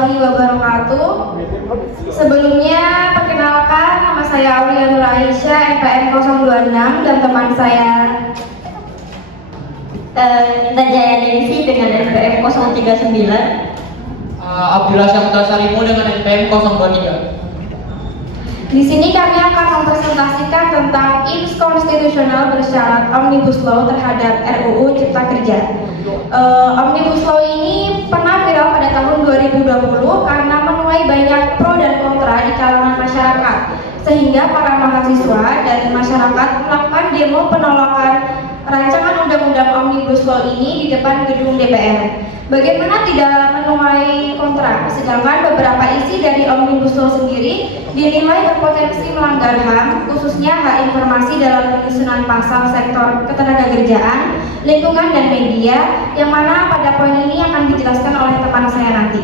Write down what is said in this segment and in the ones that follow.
warahmatullahi wabarakatuh. Sebelumnya, perkenalkan, nama saya Aulia Nur Aisyah, NPM 026, dan teman saya Intan Jaya Denisi dengan NPM 039. Abdullah Syahputra Sarimu dengan NPM 023. Di sini kami akan mempresentasikan tentang inkonstitusional bersyarat Omnibus Law terhadap RUU Cipta Kerja. Omnibus Law ini pernah viral pada tahun 2020 karena menuai banyak pro dan kontra di kalangan masyarakat, sehingga para mahasiswa dan masyarakat melakukan demo penolakan rancangan undang-undang Omnibus Law ini di depan gedung DPR. Bagaimana tidak menuai kontra, sedangkan beberapa isi dari Omnibus Law sendiri dinilai berpotensi melanggar HAM, khususnya hak informasi dalam penyusunan pasal sektor ketenagakerjaan, lingkungan, dan media, yang mana pada poin ini akan dijelaskan oleh teman saya nanti.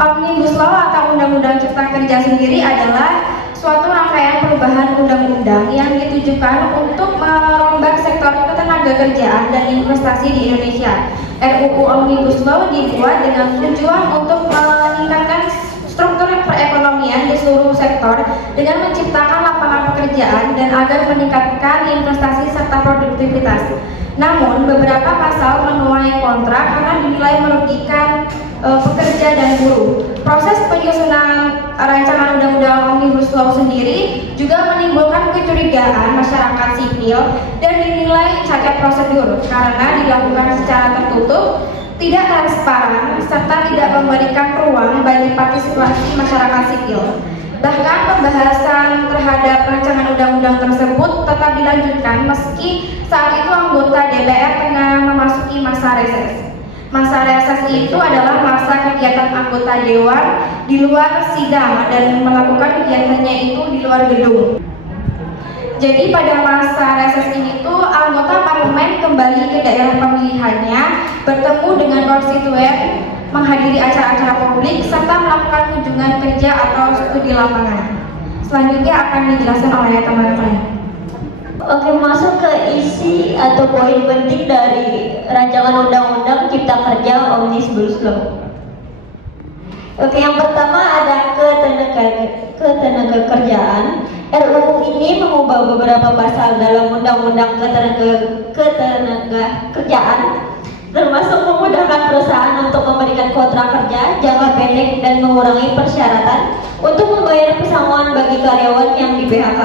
Omnibus Law atau Undang-Undang Cipta Kerja sendiri adalah suatu rangkaian perubahan undang-undang yang ditujukan untuk merombak sektor ketenagakerjaan dan investasi di Indonesia. RUU Omnibus Law dibuat dengan tujuan untuk meningkatkan struktur perekonomian di seluruh sektor dengan menciptakan lapangan pekerjaan dan agar meningkatkan investasi serta produktivitas. Namun, beberapa pasal menuai kontra karena dinilai merugikan pekerja dan buruh. Proses penyusunan rancangan undang-undang Omnibus Law sendiri juga menimbulkan kecurigaan masyarakat sipil dan dinilai cacat prosedur karena dilakukan secara tertutup, tidak transparan, serta tidak memberikan ruang bagi partisipasi masyarakat sipil. Bahkan pembahasan terhadap rancangan undang-undang tersebut tetap dilanjutkan meski saat itu anggota DPR tengah memasuki masa reses. Masa reses itu adalah masa kegiatan anggota dewan di luar sidang dan melakukan kegiatannya itu di luar gedung. Jadi pada masa reses ini tuh anggota parlemen kembali ke daerah pemilihannya, bertemu dengan konstituen, menghadiri acara-acara publik, serta melakukan kunjungan kerja atau studi lapangan. Selanjutnya akan dijelaskan oleh teman saya. Oke, masuk ke isi atau poin penting dari rancangan undang-undang Cipta Kerja Omnibus Law. Oke, yang pertama ada ketenagakerjaan. RUU ini mengubah beberapa pasal dalam Undang-Undang Ketenagakerjaan, termasuk memudahkan perusahaan untuk memberikan kontrak kerja jangka pendek dan mengurangi persyaratan untuk membayar pesangon bagi karyawan yang di PHK.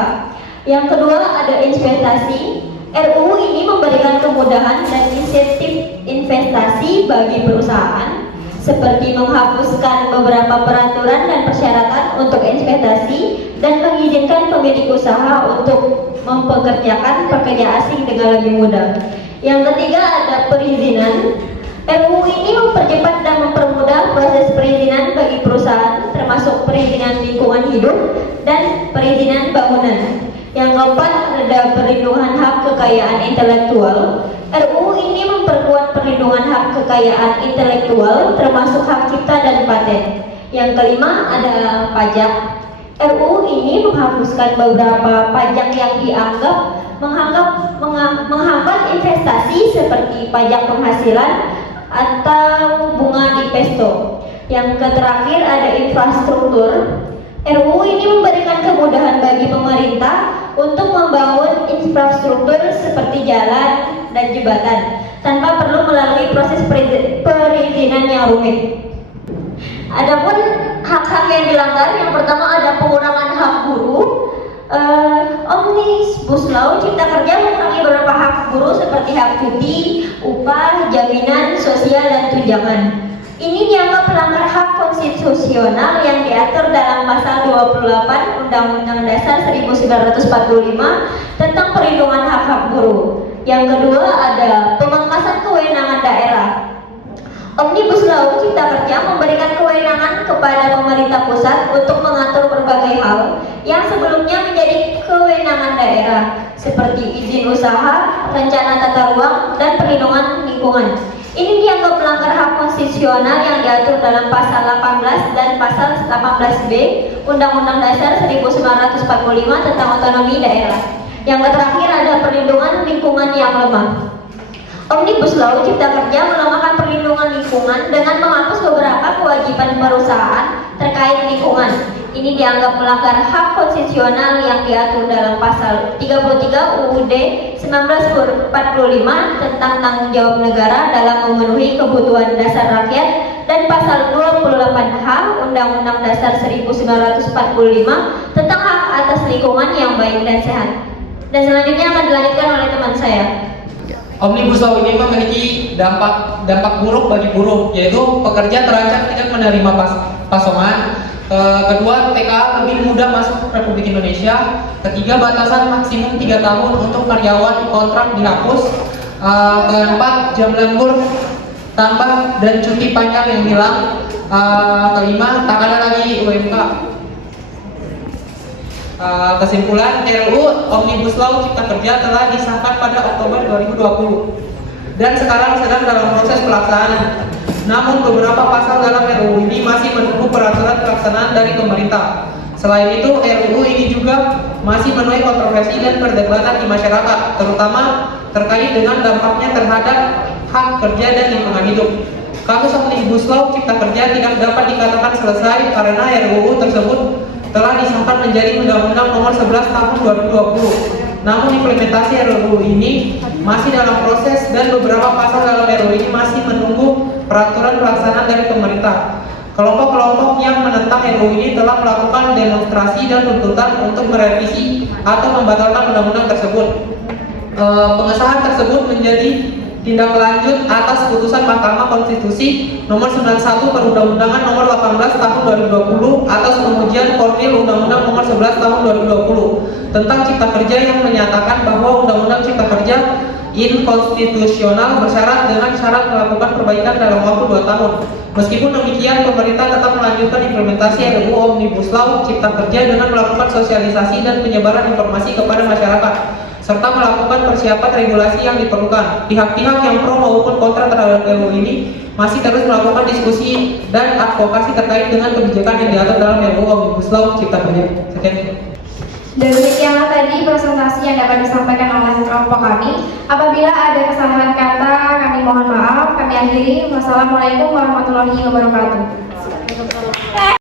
Yang kedua ada investasi. RUU ini memberikan kemudahan dan insentif investasi bagi perusahaan, seperti menghapuskan beberapa peraturan dan persyaratan untuk investasi dan mengizinkan pemilik usaha untuk mempekerjakan pekerja asing dengan lebih mudah. Yang ketiga ada perizinan. RUU ini mempercepat dan mempermudah proses perizinan bagi perusahaan, termasuk perizinan lingkungan hidup dan perizinan bangunan. Yang keempat ada perlindungan hak kekayaan intelektual. RUU ini memperkuat perlindungan hak kekayaan intelektual, termasuk hak cipta dan paten. Yang kelima ada pajak. RUU ini menghapuskan beberapa pajak yang dianggap menghambat investasi seperti pajak penghasilan atau bunga deposito. Yang terakhir ada infrastruktur. RUU ini memberikan kemudahan bagi pemerintah untuk membangun infrastruktur seperti jalan dan jembatan tanpa perlu melalui proses perizinan yang rumit. Adapun hak-hak yang dilanggar, yang pertama ada pengurangan hak buruh. Omnibus Law Cipta Kerja mengurangi beberapa hak buruh seperti hak cuti, upah, jaminan sosial, dan tunjangan. Ini dianggap melanggar hak konstitusional yang diatur dalam pasal 28 Undang-Undang Dasar 1945 tentang perlindungan hak-hak buruh. Yang kedua ada pemangkasan kewenangan daerah. Omnibus Law Cipta Kerja memberikan kewenangan kepada pemerintah pusat untuk mengatur berbagai hal yang sebelumnya menjadi kewenangan daerah, seperti izin usaha, rencana tata ruang, dan perlindungan lingkungan. Ini dianggap melanggar hak konstitusional yang diatur dalam pasal 18 dan pasal 18B Undang-Undang Dasar 1945 tentang otonomi daerah. Yang terakhir ada perlindungan lingkungan yang lemah. Omnibus Law Cipta Kerja melemahkan perlindungan perlindungan lingkungan dengan menghapus beberapa kewajiban perusahaan terkait lingkungan. Ini dianggap melanggar hak konstitusional yang diatur dalam pasal 33 UUD 1945 tentang tanggung jawab negara dalam memenuhi kebutuhan dasar rakyat dan pasal 28H Undang-Undang Dasar 1945 tentang hak atas lingkungan yang baik dan sehat. Dan selanjutnya akan dilanjutkan oleh teman saya. Omnibus Law ini memiliki dampak buruk bagi buruh, yaitu pekerja terancam tidak menerima pasokan. Kedua, TKA lebih mudah masuk Republik Indonesia. Ketiga, batasan maksimum 3 tahun untuk karyawan kontrak dihapus. Keempat, jam lembur tambah dan cuti panjang yang hilang. Kelima, tak ada lagi UMK. Kesimpulan, RUU Omnibus Law Cipta Kerja telah disahkan pada Oktober 2020 dan sekarang sedang dalam proses pelaksanaan. Namun beberapa pasal dalam RUU ini masih menunggu peraturan pelaksanaan dari pemerintah. Selain itu, RUU ini juga masih menuai kontroversi dan perdebatan di masyarakat, terutama terkait dengan dampaknya terhadap hak kerja dan lingkungan hidup. Kasus Omnibus Law Cipta Kerja tidak dapat dikatakan selesai karena RUU tersebut telah disahkan menjadi Undang-Undang Nomor 11 Tahun 2020. Namun implementasi RUU ini masih dalam proses dan beberapa pasal dalam RUU ini masih menunggu peraturan pelaksanaan dari pemerintah. Kelompok-kelompok yang menentang RUU ini telah melakukan demonstrasi dan tuntutan untuk merevisi atau membatalkan undang-undang tersebut. Pengesahan tersebut menjadi tindak lanjut atas putusan Mahkamah Konstitusi Nomor 91 Perundang-undangan Nomor 18 Tahun 2020 atas pengujian formil Undang-Undang Nomor 11 Tahun 2020 tentang Cipta Kerja yang menyatakan bahwa Undang-Undang Cipta Kerja inkonstitusional bersyarat dengan syarat melakukan perbaikan dalam waktu 2 tahun. Meskipun demikian, pemerintah tetap melanjutkan implementasi RUU Omnibus Law Cipta Kerja dengan melakukan sosialisasi dan penyebaran informasi kepada masyarakat, serta melakukan persiapan regulasi yang diperlukan. Pihak-pihak yang pro maupun kontra terhadap RUU ini masih terus melakukan diskusi dan advokasi terkait dengan kebijakan yang diatur dalam RUU Omnibus Law Cipta Kerja. Sekian. Dan demikianlah tadi presentasi yang dapat disampaikan oleh kelompok kami. Apabila ada kesalahan kata, kami mohon maaf. Kami akhiri. Wassalamualaikum warahmatullahi wabarakatuh.